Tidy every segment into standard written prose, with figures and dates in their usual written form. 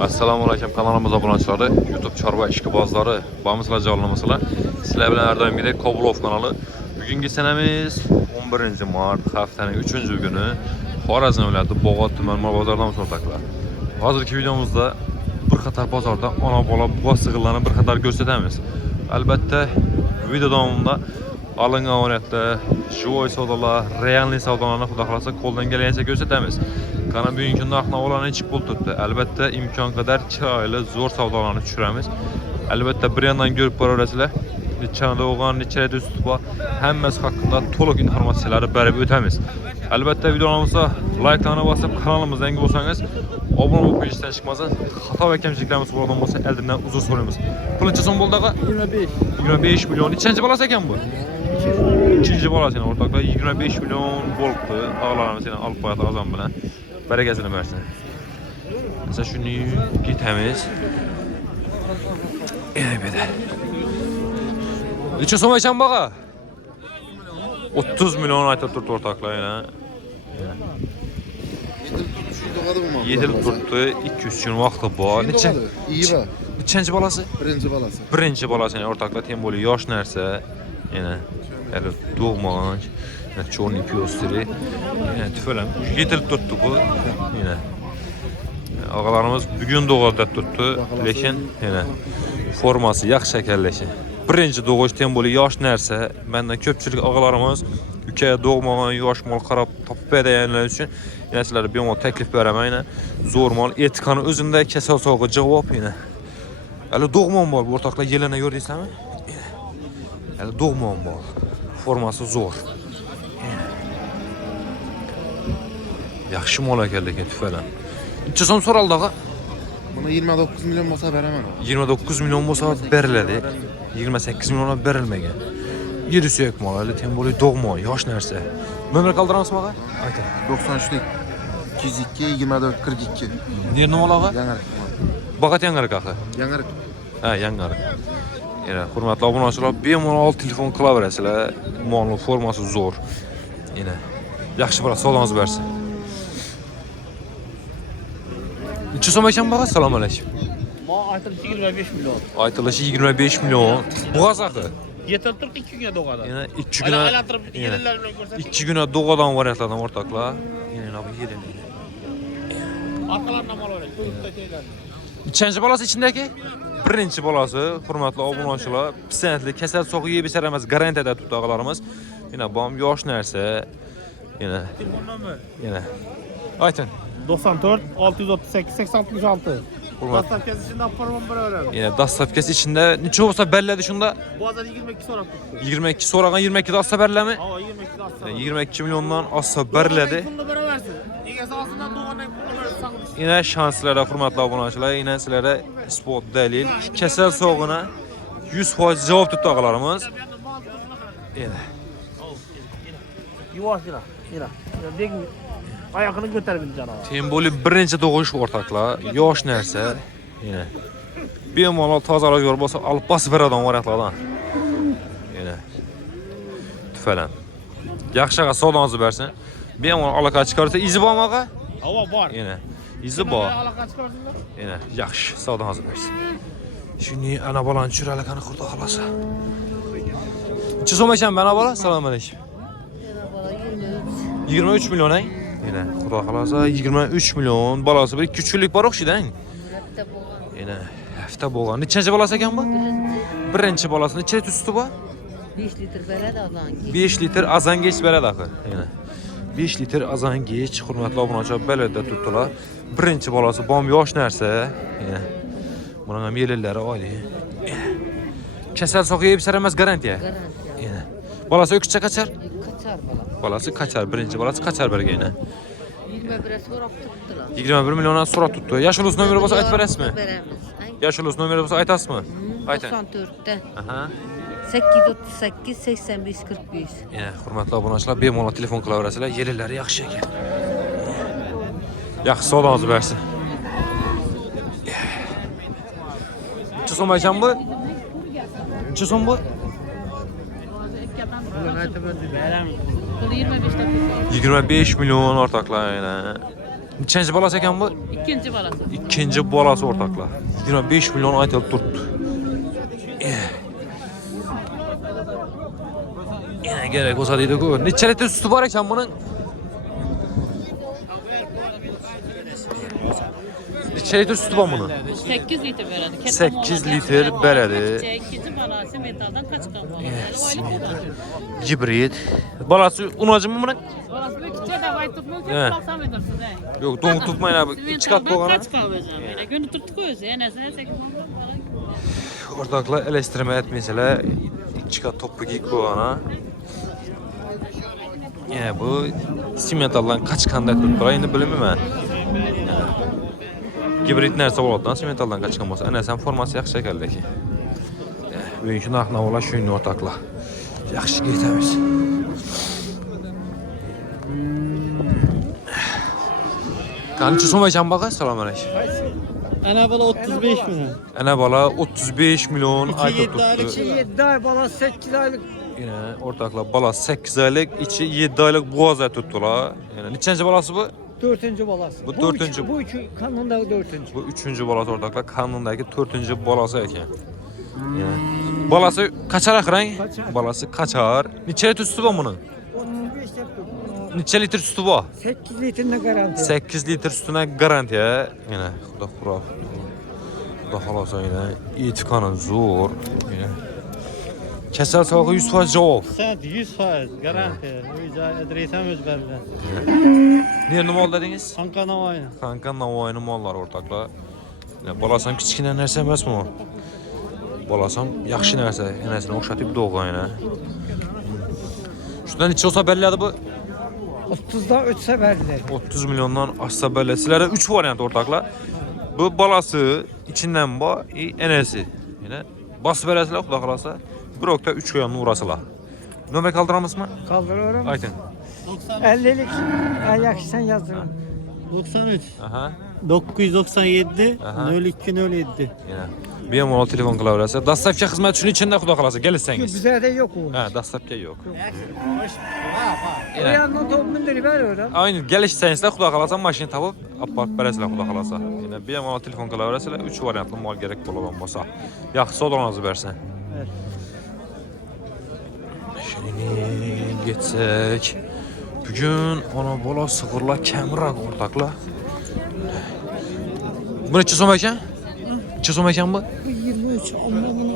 Assalomu alaykum kanalımıza obunachilar. YouTube chorva ishqibozlari bamislar jonlamasizlar. Sizlar bilan har doimgidek Kobulov kanali. Bugungi sanamiz 11-mart haftaning 3-kuni Xorazm viloyati Bog'ot tuman bozoridan o'rtoqlar. Hozirgi videomizda bir qator bozorda ona bola buqa sig'irlarni bir qator ko'rsatamiz. Albatta video davomida alingan holatda joy savdolar, realniy savdolarni xudo xolasa qo'ldan kelgancha ko'rsatamiz. Kana bugungi kunda narx-navolarni ichib pul tutdi. Albatta imkon qadar chiroyli, zo'r savdolarni tushiramiz. Albatta bir yandan ko'rib boraverasizlar. Nechana o'g'an, nechana do'st bor, hammasi haqida to'liq informatsiyalarni berib o'tamiz. Albatta videolarimizni like'larni bosib, kanalimizga yangi bo'lsangiz, obuna bo'lib qo'yishdan chiqmasin. Xato va kamchiliklarimiz bo'lgan bo'lsa, oldindan uzr so'raymiz. Pulcha so'm bo'ldi-qa? 25 million. Nechanchi bolasi ekan bu? Ikkinchi bolasi o'rtoqlar 25 million bo'libdi. Tog'larimiz seni olib qo'yadi azon bilan. Barakasini bersin. Mesela şunu gitamiz. Evet. Neçe so'm aytsan baqa? 30 milyon aytib turibdi o'rtoqlar yana. Yetilib turibdi. 2-3 kun vaqti bor. Necha? İyi be. Nechanchi bolasi? Birinci balası. Birinchi bolasi o'rtoqlar tem bo'li yosh narsa. Yana hali tug'magan. Chorniy pyostri. Yana tüfelem. Yetilib turibdi bu. Yana ağalarımız bugün doğada tuttu, lekin yana forması yaxshi shakllangan. Birinchi doğuş temboli yosh narsa. Mendan ko'pchilik ağalarımız ülkeye doğmagan yosh mol qarab topmaydiganlar uchun yana sizlarga bemalol taklif beraman. Yana zo'r mol etikani o'zida kasal sog'i javob yana. Hali doğmon bor, bu o'rtoqlar yelana ko'rdingizmi? Hali doğmon bor. Forması zo'r. Yaxshi mol ekan lekin tüfelem. Necha so'm so'raldi ağa? Buna 29 milyon olsa veremem. 29 milyon bo'lsa beriladi. 28 milyona berilmagan. Yeri suyak mol, hali temboli doğma, yosh narsa. Nomer qoldiramizmi ağa? Ayting. 93'lük 202 24 42. Nerni mol ağa? Yangarık. Baqat yangarık ağa. Yangarık. Ha, yangarık. Yana hurmatli obunachilar, bemalol telefon qilaverasizlar. Molning formasi zo'r. Yana yaxshi bir savdongiz bersin. Necha so'm ekan baqa? Assalomu alaykum. Ma aytilishi 25 milyon. Aytilishi 25 milyon. Buğaz ağı. Yetilib turib 2 kunga doğadi. Yana 2 güne aylantirib yelinlar bilan ko'rsatib. 2 güne doğadan variantlardan o'rtoqlar. Yana bu yerin. Orqalaridan mol oladi. To'yibda teylar. Nechanchi bolasi ichindagi? Birinchi bolasi, hurmatli obunachilar, pisandli kasal sog'i yeb ichar emas, garantiyada tutdi ağalarimiz. Yana bu ham yosh narsa. Yana Telefon nomer. yana. Ayting. 94 638 86. Hurmat. Dastavkasi ichidan parvon beraveradi. Yana dastavkasi ichida necha bo'lsa belladi shunda? Bozor 22 so'rab turibdi. 22 so'ragan 22 da olsa berilami? Ha, 22 da olsa. 22 milyondan olsa beriladi. Pulni beraversin. Egasi olsindan doğandan pulni berib saqlash. Yine şanslara hurmatli obunachilar, yine sizlarga isbot dalil, kasal sog'ini 100% javob tutdi ağalarimiz. Yine. Yuvosh yura. Yura. Deg oyog'ini ko'tarib janob. Temboli birinchi tug'ish o'rtoqlar, yosh narsa. Yine. Bemalol tozalab yor bo'lsa, olib bosib beradigan variantlardan. Yine. Tüfelem. Yaxshiga savdongizni bersin. Bemalol aloqa chiqarsa, izi bormi ağa? Havo bor. Yine. Izi bor. Aloqa chiqarsinlar. Yine yaxshi savdongizni bersin. Shuni ana bolani tushiralakani qurdi xolasa. Necha so'm ekan bana bola? Assalomu alaykum. 23 milyon ay. Yine xudo xolasa 23 milyon bolasi bir 2 kunlik bor o'xshaydi. Yine hafta bo'lgan. Nechanchi bolasi ekan bu? Birinchi bolasi necha tusti bu? 5 litr beradi azangi. 5 litr azangeç beradi axir. Yine 5 litr azangeç hurmatli obunachilar belada tutdilar. Birinchi bolasi bom yosh narsa. Yine buning ham yelillari oyli. Kasal sog'i yeb emas garantiya. Garantiya. Yine bolasi o'kcha qachar? Kaçar bala. Bolasi qachar, birinchi bolasi qachar bergan. 21 so'rab turibdilar. 21 milyondan so'rab tutdi. Yashilus nomeri bo'lsa aytib berasizmi? Beramiz. Yashilus nomeri bo'lsa aytasizmi? Ayting. 94'te. Aha. 838 85 45. Yana hurmatli obunachilar, bemalol telefon qilaverasizlar. Yerlari yaxshi ekan. Yaxshi savdongizni bersin. Necha so'm ekan bu? Necha so'm bu? Pul 25 dakika. 25 milyon ortaklar yana. Nechanchi bolasi ekan bu? İkinci balası. İkinci balası ortakla. 25 milyon aytılıp durdu. Yine gerek olsa deydi ki. Neçə litr sütü var ekan bunun? Neçə litr sütü var bunun? 8 litre veredi. 8 litre veredi. İkinci balası metaldan kaç kaldı? Hibrit. Balası unacı mı bunun? Balası bir küçük de vay tutmuyor ki Evet. baksam edersin he. Yok don tutmayın abi. Çıkart koğana. Kaç kalacağım? Yani günü tuttuk özü. En azından 8 Ortakla eleştirme etmeyseler. Çıkart topu giy koğana. Yani bu simentaldan kaç kandet tuttular yine bölümü mü? Hibrit neresi olatdan simentaldan kaç kan olsa. En azından forması yaxşı şəkildə ki. Bugünkü narxla ola şuyun ortakla. Yaxşı getəmiz. Qanıcı son vecan baqa, salam aleyküm. Ana bala 35 milyon. Ana bala 35 milyon ayda tuttu. 7 ay bala 8 aylık. Yine ortakla bala 8 aylık, içi 7 aylık boğaz ay tuttular. Yani neçənci balası bu? 4. balası. Bu dördüncü- Bu üçü kanında 4. Bu 3-cü balası ortakla kanundaki 4-cü balası ekan. Yani balası kaçar axıran? Kaçar. Balası kaçar. Neçə litr sütü var bunun? 35 yaptım. Neçə litr sütü var? 8 litrinde garanti. 8 litr sütünə garantiya. Yine xuda xuraf. Xuda xalasa yine etikanın zor. Yine Kəsər sağlığı 100% cavab. Sen 100% garanti. O icra adresem özberden. Niyə mal dediniz? Ankara aynı. Kanka Navoy'un malları ortakla. Yani balasam kiçikdən нәрsə emas mı? Balasam yaxşı нәрsə, enəsinə oxşatıb doğan yəni. Şuradan neçə olsa bellədir bu? 30'dan ötse verdiler. 30 milyondan aşsa bellə. Sizlərə 3 variant ortakla. Bu balası, içindən bu, enəsi. Yəni bas verəsilər, xuda xalasa. Bir okta 3 qoyanın urasılar. Nömrə kaldıramız mı? Kaldırıyorum. Aytın. 50'lik. Ayak sen yazdırın. 93 Aha. 997 Aha. 0207. Yəni. Benim telefon klavyası. Dastavka xidmət üçün içində xuda xalasa gəlirsəniz. Bize de yok o. Hə, dastavka yox. O yandan toplumun ver öyle. Aynı gəlişsənizdə xuda xalasa maşın tapıb apart bərəsilə xuda xalasa. Yəni benim telefon klavyası ilə 3 variantlı mal gərək olan olsa. Yaxşı olanızı versən. Evet. Şimdi geçsək. Bugün ona bola sıfırla kəmiraq ortakla. Bu neçə som ekan? Neçə som ekan bu? 23 amma bunu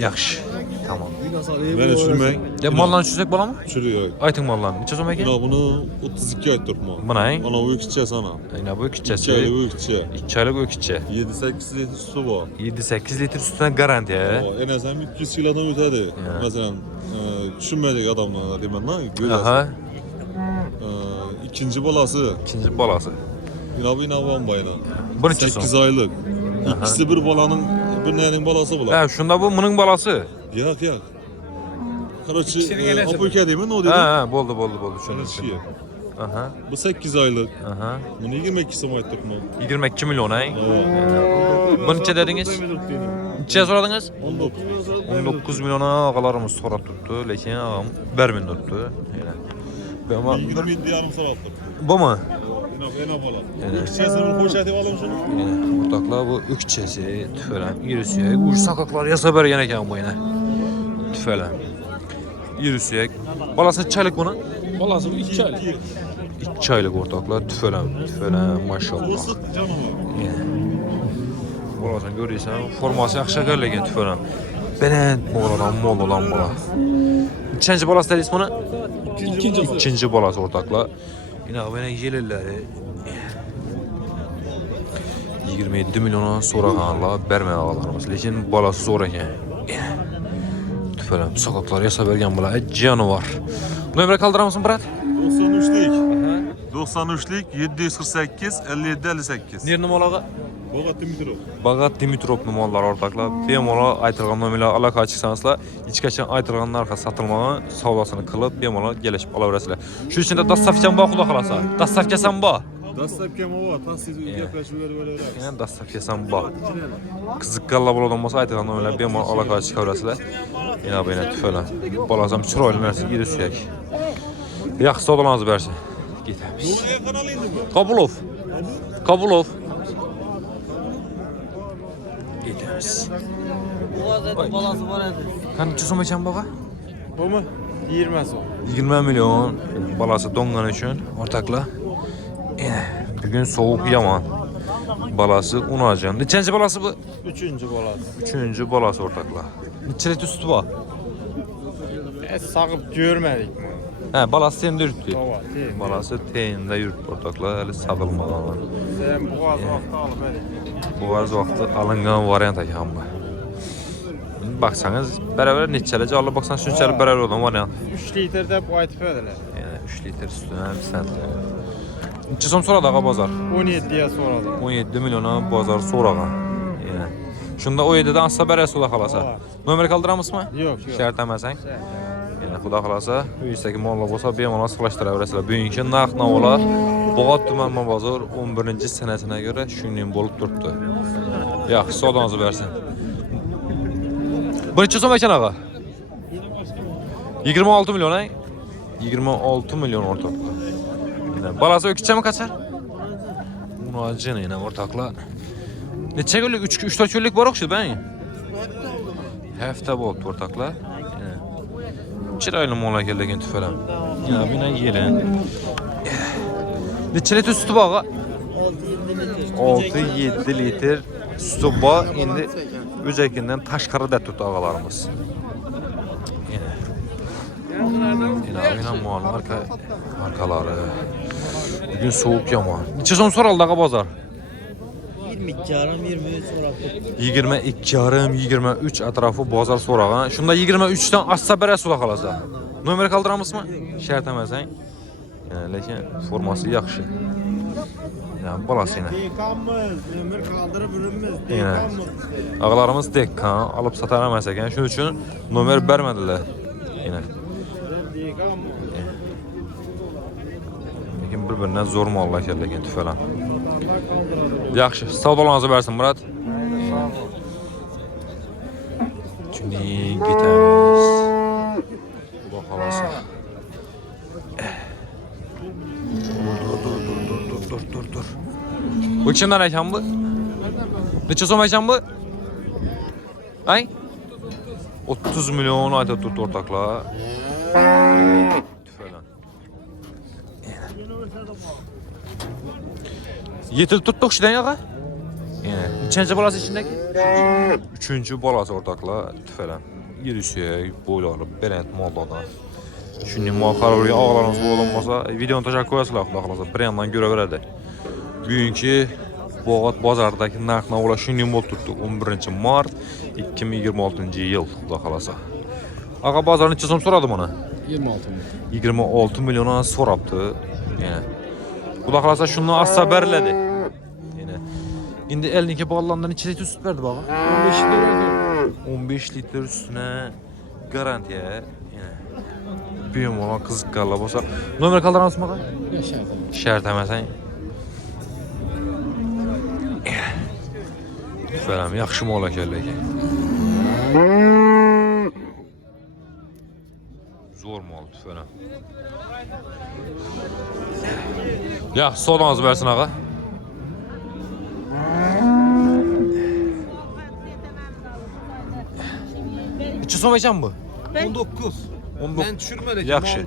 Yaxşı. Tamam. Ben sürmek. Ya mallan süzək bola mı? Sürüyor. Aytın mallan. Neçə som ekan? Ya bunu 32 ay tutma. Buna. Ana o ikçe sana. Ayna bu 2 aylık küçəsi. o ikçe. 2 aylıq o küçə. 7-8 litre su var. 7-8 litr sütünə garantiya. En azından 200 kilodan ötedi. Mesela düşünmeyecek adamlar demen lan. Aha. Görüyorsun. İkinci balası. İkinci balası. Yine van bayına. Bu neçə 8 som? aylık. İkisi bir balanın, bir nenin balası bular. Hə, şunda bu bunun balası. Yak yak. Короче, Apoyka değil mi? Ne o dedi? Hə, oldu. Şunu. Şey. Aha. Bu 8 aylık. Aha. Bunu 22 sımay tutma. 22 milyon ay. Bu neçə dediniz? Neçə soradınız? 19. 19 milyona ağalarımız sonra tuttu. Lakin ağam vermin tuttu. Yəni. Ama 20 yarım saat attım. bu mu? En bala. İkçesini bir hoş etip alalım şunu. Yəni ortakla bu ökçəsi, tüfələm, irisiyək, uç sakaklar yasa bərgən ekan bu yenə. Tüfələm. İrisiyək. Balası 2 aylıq bunun? Balası 2 aylık. 2 aylıq ortakla tüfələm, maşallah. Burası canavar. Olasan görürsən, forması yaxşı gələn tüfələm. Belən mol olan bala. Neçənci balası dediniz bunu? İkinci balası ortakla. Yine böyle gelirləri 27 milyona sonra qanarlar bərmə ağalarımız. Lakin balası zor ekan. Tüfələm, sokaklar yasa bergen bala. Canı var. Nömrə kaldıramısın Murat? 93'lik. 93'lik 748 57 58. Yer numaralı? Bogat Dimitrov. Bagat Dimitrov numaralar ortakla. Bemola aytılğan nömrələ alaka açıqsanızla heç qaçan aytılğanın arxa satılmağı savlasını qılıb bemola gəlişib ala verəsilər. Şu içində dastavkan bax xula xalasa. Dastavkasan bax. Dastavkem o var. Tahsil yapışı böyle. Yəni dastavkasan bax. Qızıqqalla boladan olmasa aytılğan nömrələ bemola alaka açıq verəsilər. Yenə belə tüfələn. Balasam çiroylu nəsə yeri suyaq. Yaxşı olanızı versin. Getəmiz. Kabulov. Gidemiz. Boğaz'da balası var idi. Qancha so'm ekan bağa? Bumi 20 so'm. 20 milyon balası dongan üçün ortakla. Bugün soğuk yaman. Balası unacan. Nechanchi balası bu? 3-cü balası. 3-cü balası ortakla. Necha litr sütü var? Sağıp görmedik mi? He, balası teyinde yürüttü. Baba, değil. Balası teyinde yürüttü ortakla. Hali satılmadan. Sen boğaz vaxtı alıp hadi. Boğaz vaxtı alıngan variant ekan bu. Baksanız beraber neçəli alıb baksanız şunçəli beraber olan variant. 3 litrdə bu aytıb edilir. Yəni 3 litr üstünə bir sən. Neçə som sonra dağa bazar? 17'ye soradı. 17 milyona bazar sorağa. Yəni şunda o 7-dən asla bərə suda xalasa. Var. Nömrə qaldıramısmı? Yok. Şərtləməsən. Yəni xuda xalasa üstəki molla olsa bemalına sıxlaşdıra bilərsiniz. Bugünkü narxla ola Boğat Tümənmə bazar 11-ci sənətinə görə şunun olub durdu. Yaxşı, sodanızı versin. Bu neçə som ekan ağa? 26 milyon ay. 26 milyon ortakla. Balası ökütçe mi kaçar? Unacın yine ortakla. Neçə günlük? 3-4 günlük var oxşu ben. Həftə oldu ortakla. 2 aylı mola gələn tüfələm. Ya bina yelən. Neçə litr sütü bağa? 6-7 litr sütü bağa. İndi Üzəkindən Taşqara da tutdu ağalarımız. Yine aynen muğal arkaları. Bugün soğuk yaman. Neçə son soraldı ağa bazar? 22 yarım 23 soradı. 22 yarım 23 ətrafı bazar sorağa. Şunda 23'ten açsa bərə suda qalacaq. Nömrə qaldıramısmı? Şərtəməsən. Yəni lakin forması yaxşı. Yəni balası yine. Dekanmız, ömür kaldırıp ürünmüz. Yine. Dekanmız. Ağalarımız dekkan alıb satara məsələn. Şunun üçün nömrə vermədilər. Yine. Dekanmız. Lakin bir-birindən zor mallar gələn tüfələn. Yaxşı, sağ olanınızı versin Murat. Çünki getəmiz. Bax halası. Dur. Bu kimdən əkan bu? Neçə som əkan bu? Ay? 30 milyon ayda tutdu ortakla. Tüfələn. Yetil tuttuk şuradan yağa. Yani neçənci balası içindeki? Üçüncü balası ortakla tüfələn. Yürüsüyək, boyları, belət, molladan. Şimdi muhakkar oraya ağlarınız bu olunmasa, videonu taşak koyasılar kulaqlasa, bir yandan görə verədi. Bugünkü Boğat bazardaki narxına ola şunun bol tuttuk 11 mart 2026 yıl kulaqlasa. Ağa bazarın neçə som soradım ona? 26 milyona sorabdı. Yəni kulaqlasa şunu assa bərlədi. Yəni indi elindeki bağlandan neçə litr süt verdi bağa? 15 litr üstünə garantiya. Yəni büyüm olan qızıq qallab olsa, nömrə qaldıramısın bağa? Şərt əməsən. Tüfələm, yaxşı mı ola gələk? Zor mu oldu tüfələm? Ya, sodanızı versin ağa. İçi som ekan bu? 19. 19. Ben düşürmedik. Yaxşı.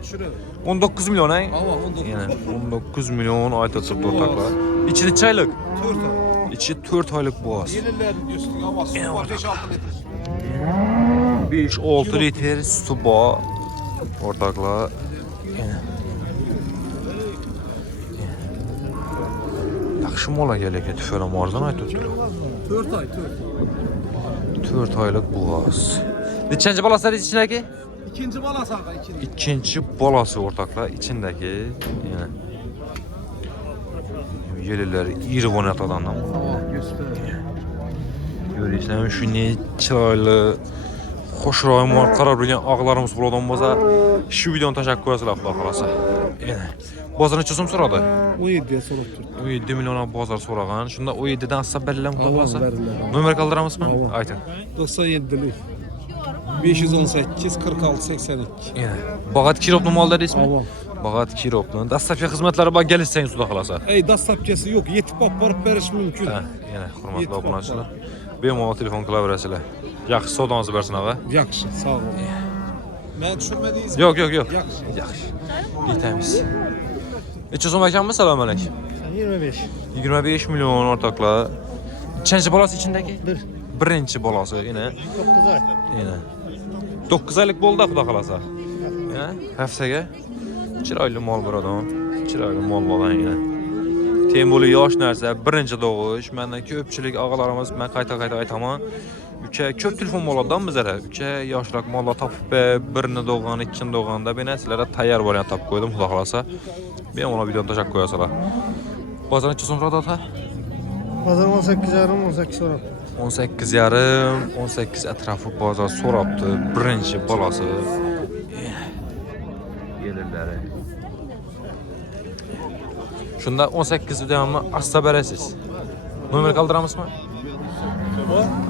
19 milyon ay. Ama 19. Yəni 19 milyon ayda tutdu ortaklar. İçi neçə aylıq? 4 ay. İçi 4 aylıq boğaz. Yeniler üstüne ama su var 5-6 litre. 5-6 litr su bağı ortaklar. Yaxşı mola gələk tüfələm arzan ay tutdu. 4 ay 4 aylıq boğaz. Neçənci balası içindəki? İkinci bala sağa ikinci. İkinci balası ortaklar içindəki. Yəni yerlər iri vonatadan da. Görürsən şu ne çaylı xoş rayım var qarar bilən ağlarımız buradan baza şu videonu təşəkkür edəsələr xalasa. Yəni bazar neçə som soradı? 17'ye sorup durdu. 17 milyona bazar sorağan. Şunda 17-dən assa bərilən xalasa. bərilən. Nömrə qaldıramısınız mı? Aytın. 97'lik. 518 46 82. Yəni Bağat Kirovlu malları ismi? Avam. Bağat Kirovlu. Dastafiya xidmətləri bax gəlirsən suda xalasa. Ey dastapkesi yok. Yetip aparıp veriş mümkün. Hə, yəni hörmətli abunəçilər. Bemalol telefon qilaverasizlar. Yaxshi savdoningizni bersin ağa. Yaxşı, sağ ol. Ben düşünmediğiniz Yo'q, yo'q. Yaxşı. Yaxshi. Yetamiz. Necha so'm ekanmi? Assalomu alaykum. 25. 25 milyon o'rtoqlar. Nechanchi bolasi ichindagi? Bir. Birinchi bolasi, yine. 9 ay. Yine. 9 oylik bo'ldi, xudo xolasa. Ya, haftaga chiroyli mol beradi. Chiroyli mol bo'lgan yine. Temuli yosh narsa, birinchi tug'ish. Mendan ko'pchilik og'alarimiz men qayta-qayta aytaman. Uka ko'p telefon bo'ladi bizlarda. Uka yoshroq mollar topib birini tug'gan, ikkinchi tug'ganda men sizlarga tayyor variant topib qo'ydim, xudo xolasa. Bemalol videoni tashlab qo'yasizlar. Bozor necha so'm so'radi ota? Bozor 18,5 18 so'rab. 18,5, 18 atrofi bozor so'rabdi. Birinchi bolasi. Yelillari. Shunda 18 o'tayapmi? Asta berasiz. Nomer qoldiramizmi?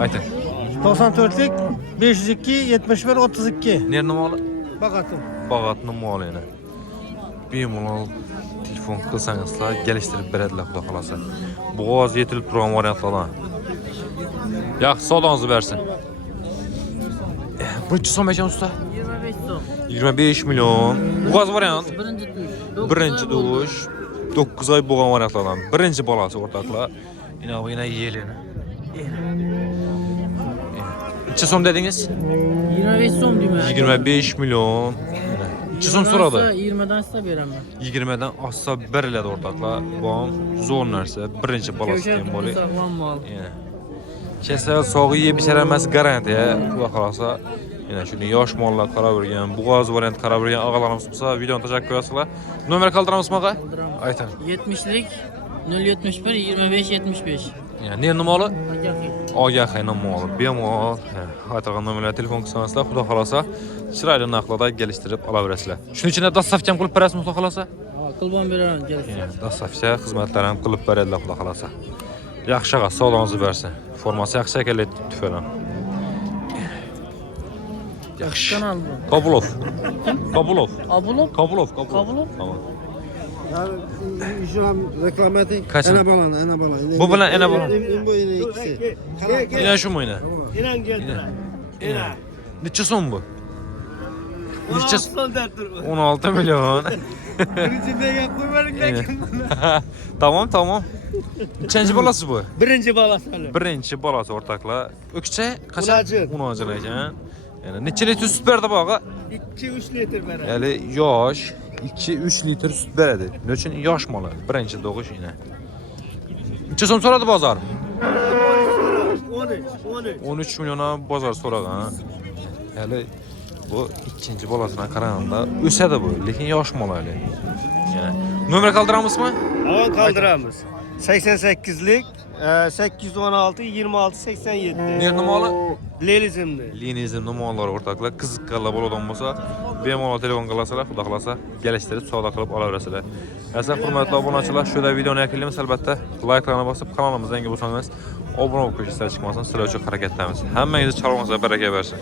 Ayting. 94'lik 502 71 32. Nerni moli? Bakatım. Bag'atni moli yana. Bemalol telefon qilsangizlar, kelishtirib beradilar, xudo xolasa. Bo'g'oz yetilib turgan variantlardan. Yaxshi savdoningizni bersin. Buncha so'm ekan usta? 25 so'm. 25 milyon. Bo'g'oz variant. Birinchi tush. Birinchi dush. 9 oy bo'lgan variantlardan. Birinchi bolasi o'rtoqlar. Yana yelini. Necha so'm dedingiz? 25 so'm deyman. 25 milyon. Necha so'm so'radi? 20'dan size beraman. 20dan oshsa beriladi o'rtoqlar. Bu zo'r narsa. Birinchi bolasi ham bo'li. Sog'lom mol. Kesal sog'i yeb icharamas garantiya. Xudo xolasa, yana shuni yosh mollar qarab yurgan, bo'g'oz variant qarab yurgan og'alarimiz bo'lsa, videoni tashlab qo'yasizlar. Nomer qoldiramizmi aqa? Ayting. 70'lik 071 25 75. Yani ne moli? Ogaxayning moli. Bemalol. Aytgan nomerlar telefon qilsangizlar, xudo xolasa, chiroyli narxlarda kelishtirib olaverasizlar. Shuning uchun dastavka ham qilib berasizmi, xudo xolasa? Qilib beraman, kelsin. Dastavka xizmatlar ham qilib beradilar, xudo xolasa. Yaxshi aqa, savdoningizni bersin. Formasi yaxshi ekanlar tufayli. Yaxshi. Kanal bu. Kabulov. Kabulov. Abulov? Kabulov. Kabulov? Tamam. Şu an reklameti Kaç? ene balan. Bu bilan ene balan. Bu yine ikisi. Yine şu mu yine? İnan geldiler. İnan. Neçe son bu? Neçe? 16 milyon. Birinci yapmayalım lakin bunu. Tamam. Neçinci balası bu? Birinci balası. Birinci balası ortakla. Ökçe kaça? Unacı. Unacı ekan. Yani neçe litre süt berdi bağa? 2-3 litre verir. Yani yoş 2-3 litre süt berdi. Ne için yoş malı? Birinci doğuş yine. Neçe son soradı bazar? 13 milyona bazar soragan. Yani bu ikinci balasına qaraganda ösedi bu, lekin yosh mal hali. Yani nomer qaldiramizmi? Avan kaldıramız. 88'lik 816 26 87. Nerni moli? Lelizmdi. Linizm nomerlar o'rtoqlar, qiziqqanlar bo'ladigan bo'lsa, bemalol telefon qilasizlar, xudo xolasa, kelishtirib savdo qilib olaverasizlar. Asal hurmatli obunachilar, shu videoni yakunlaymiz albatta. Like'larni bosib, kanalimizga yangi bo'lsangiz, obuna bo'lib qo'yishni chiqmasin, sizlar uchun harakatdamiz. Hammangizni charog'ingizga baraka bersin.